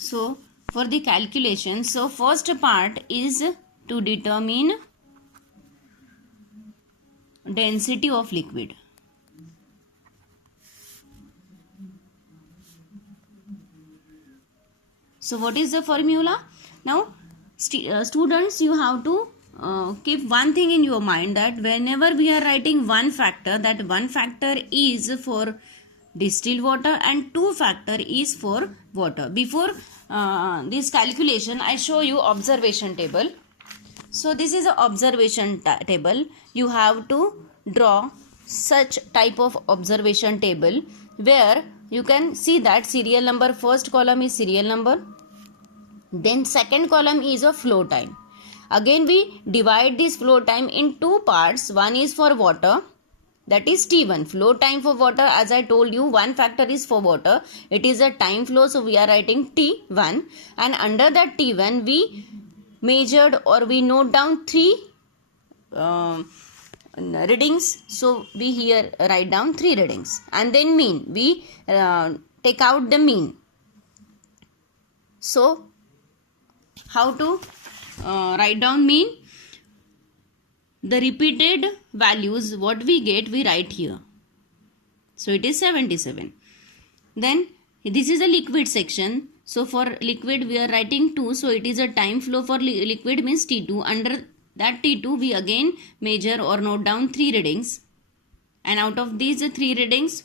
So for the calculation, so first part is to determine density of liquid. So what is the formula? Now students, you have to keep one thing in your mind, that whenever we are writing one factor, that one factor is for distilled water and two factor is for water. Before this calculation, I show you observation table. So this is an observation table. You have to draw such type of observation table where you can see that serial number, first column is serial number, then second column is a flow time. Again we divide this flow time in two parts. One is for water, that is T1, flow time for water. As I told you, one factor is for water, it is a time flow, so we are writing T1, and under that T1 we measured or we note down three readings. So we here write down three readings, and then mean, we take out the mean. So how to write down mean? The repeated values what we get, we write here. So it is 77. Then this is a liquid section. So for liquid we are writing 2. So it is a time flow for liquid, means T2. Under that T2 we again measure or note down 3 readings. And out of these 3 readings,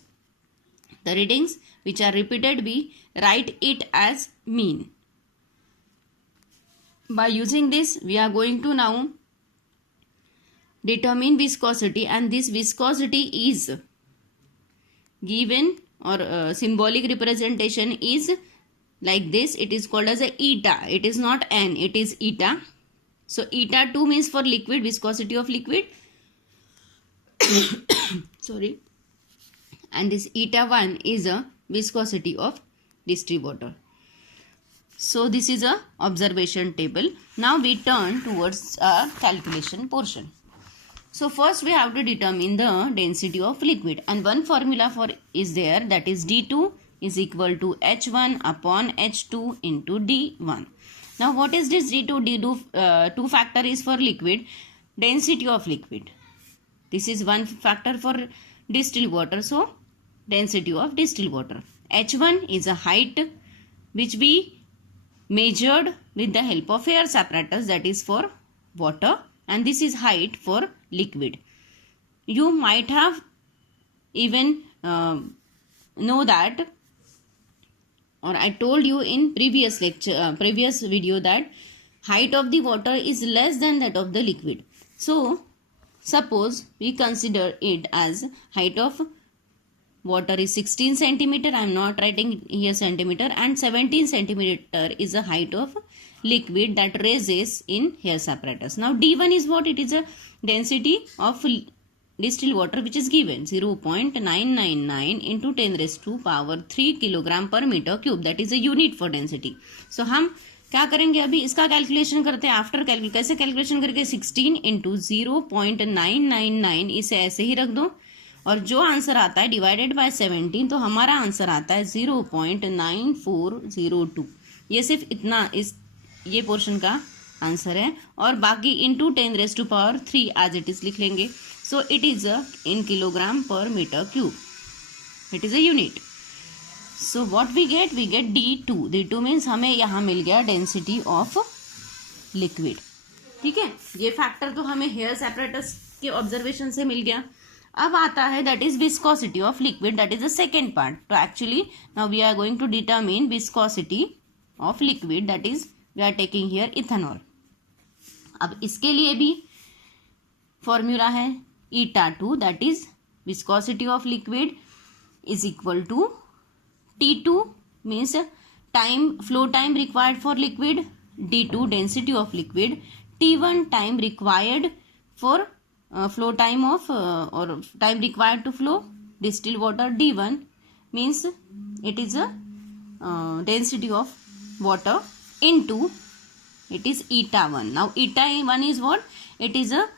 the readings which are repeated, we write it as mean. By using this, we are going to now determine viscosity, and this viscosity is given, or symbolic representation is like this. It is called as a eta. It is not n, it is eta. So eta 2 means for liquid, viscosity of liquid. Sorry. And this eta 1 is a viscosity of distilled water. So this is a observation table. Now we turn towards a calculation portion. So first we have to determine the density of liquid, and one formula for is there, that is D2 is equal to H1 upon H2 into D1. Now what is this D2? D2 two factor is for liquid, density of liquid. This is one factor for distilled water, so density of distilled water. H1 is a height which we measured with the help of Ayer's apparatus, that is for water, and this is height for liquid. You might have even know that, or I told you in previous lecture, previous video, that height of the water is less than that of the liquid. So suppose we consider it as height of water is 16 centimeter. I am not writing here centimeter, and 17 centimeter is the height of liquid that raises in Ayer's apparatus. Now D1 is what? It is a density of distilled water which is given 0.999 into 10 raised to power 3 kilogram per meter cube, that is a unit for density. So हम क्या करेंगे, अभी इसका calculation करते हैं. After calculation कैसे calculation करके 16 into 0.999 इसे ऐसे ही रख दो, और जो आंसर आता है डिवाइडेड बाय 17, तो हमारा आंसर आता है 0.9402. ये सिर्फ इतना ये पोर्शन का आंसर है, और बाकी into 10 raise to power 3 as it is लिख लेंगे. So it is in kilogram per metre cube, it is a unit. So what we get D2. D2 means हमें यहाँ मिल गया डेंसिटी ऑफ लिक्विड. ठीक है, ये फैक्टर तो हमें हेयर्स एपरेटस के ऑब्जर्वेशन से मिल गया. अब आता है that is viscosity of liquid, that is the second part. तो actually now we are going to determine viscosity of liquid, that is we are taking here ethanol. अब इसके लिए भी फॉर्मूला है eta 2, that is viscosity of liquid is equal to T2 means time, flow time required for liquid, D2 density of liquid, T1 time required for flow time of or time required to flow distilled water, D1 means it is a density of water into it is eta 1. Now eta 1 is what? It is a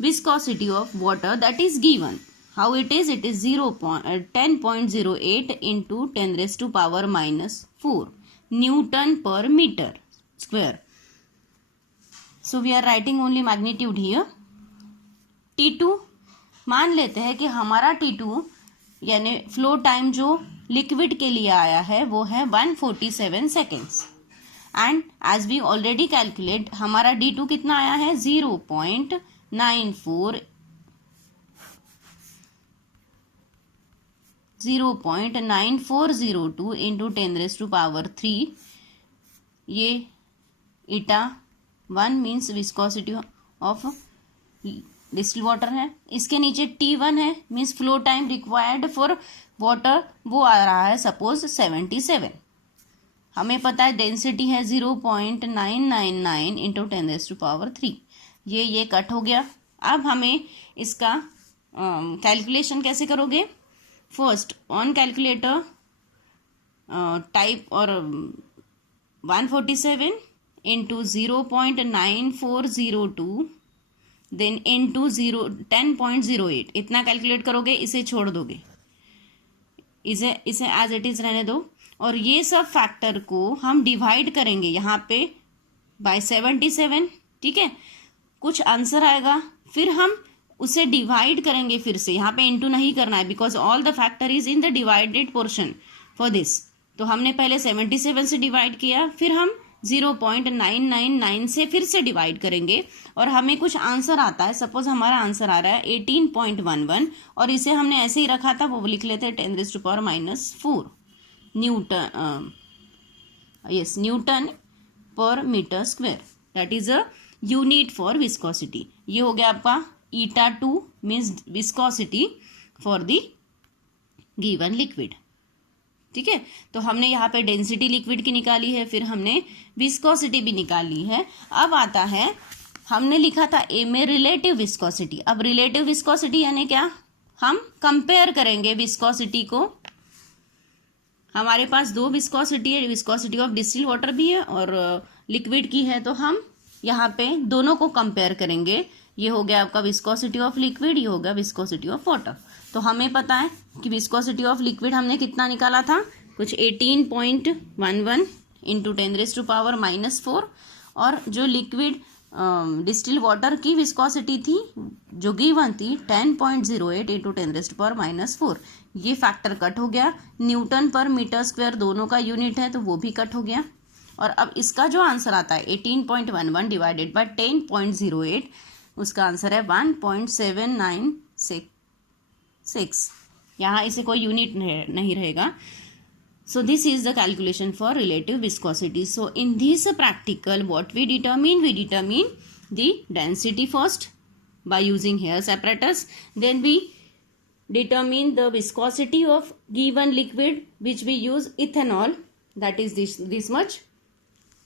viscosity of water that is given. How it is? It is 10.08 into 10 raised to power minus 4. Newton per meter square. So we are writing only magnitude here. T2 मान लेते हैं कि हमारा T2 यानी flow time जो liquid के लिए आया है वो है 147 seconds. And as we already calculate हमारा D2 कितना आया है 0.9402 इंटू 10⁻³ ये eta 1 means viscosity of distil water है. इसके नीचे T1 है means flow time required for water, वो आ रहा है सपोज 77. हमें पता है डेंसिटी है 0.999 इंटू 10⁻³ ये कट हो गया. अब हमें इसका कैलकुलेशन कैसे करोगे? फर्स्ट ऑन कैलकुलेटर टाइप और 147 इंटू 0.9402 देन इंटू 10.08 इतना कैलकुलेट करोगे. इसे छोड़ दोगे, इसे एज इट इज रहने दो. और ये सब फैक्टर को हम डिवाइड करेंगे यहाँ पे बाय 77. ठीक है, कुछ आंसर आएगा, फिर हम उसे डिवाइड करेंगे. फिर से यहाँ पे इंटू नहीं करना है because all the factor is in the divided portion for this. तो हमने पहले 77 से डिवाइड किया, फिर हम 0.999 से फिर से डिवाइड करेंगे और हमें कुछ आंसर आता है. सपोज हमारा आंसर आ रहा है 18.11 और इसे हमने ऐसे ही रखा था, वो लिख लेते हैं 10⁻⁻4 न्यूटन पर metre square. That is a unit for viscosity. ये हो गया आपका eta2 means viscosity for the given liquid. ठीक है, तो हमने यहाँ पे डेंसिटी लिक्विड की निकाली है, फिर हमने विस्कोसिटी भी निकाली है. अब आता है, हमने लिखा था ए में रिलेटिव विस्कोसिटी. अब रिलेटिव विस्कोसिटी यानी क्या? हम कंपेयर करेंगे विस्कोसिटी को. हमारे पास दो विस्कोसिटी है, विस्कोसिटी ऑफ डिस्टिल वाटर भी है और लिक्विड की है, तो हम यहाँ पे दोनों को कंपेयर करेंगे. ये हो गया आपका विस्कोसिटी ऑफ लिक्विड, ये हो गया विस्कोसिटी ऑफ वाटर. तो हमें पता है कि विस्कोसिटी ऑफ लिक्विड हमने कितना निकाला था, कुछ 18.11 इंटू 10⁻⁻4 और जो लिक्विड डिस्टिल वाटर की विस्कोसिटी थी जो गिवन थी 10.08 इंटू 10⁻⁻4. ये फैक्टर कट हो गया. न्यूटन पर मीटर स्क्वायर दोनों का यूनिट है तो वो भी कट हो गया. और अब इसका जो आंसर आता है 18.11 डिवाइडेड बाय 10.08, उसका आंसर है 1.796. यहाँ इसे कोई यूनिट नहीं रहेगा. So this is the calculation for relative viscosity. So in this practical what we determine the density first by using Hairs apparatus. Then we determine the viscosity of given liquid which we use ethanol, that is this much.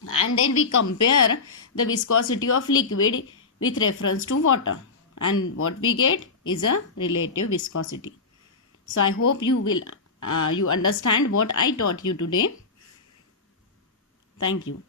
And then we compare the viscosity of liquid with reference to water. And what we get is a relative viscosity. So I hope you will you understand what I taught you today. Thank you.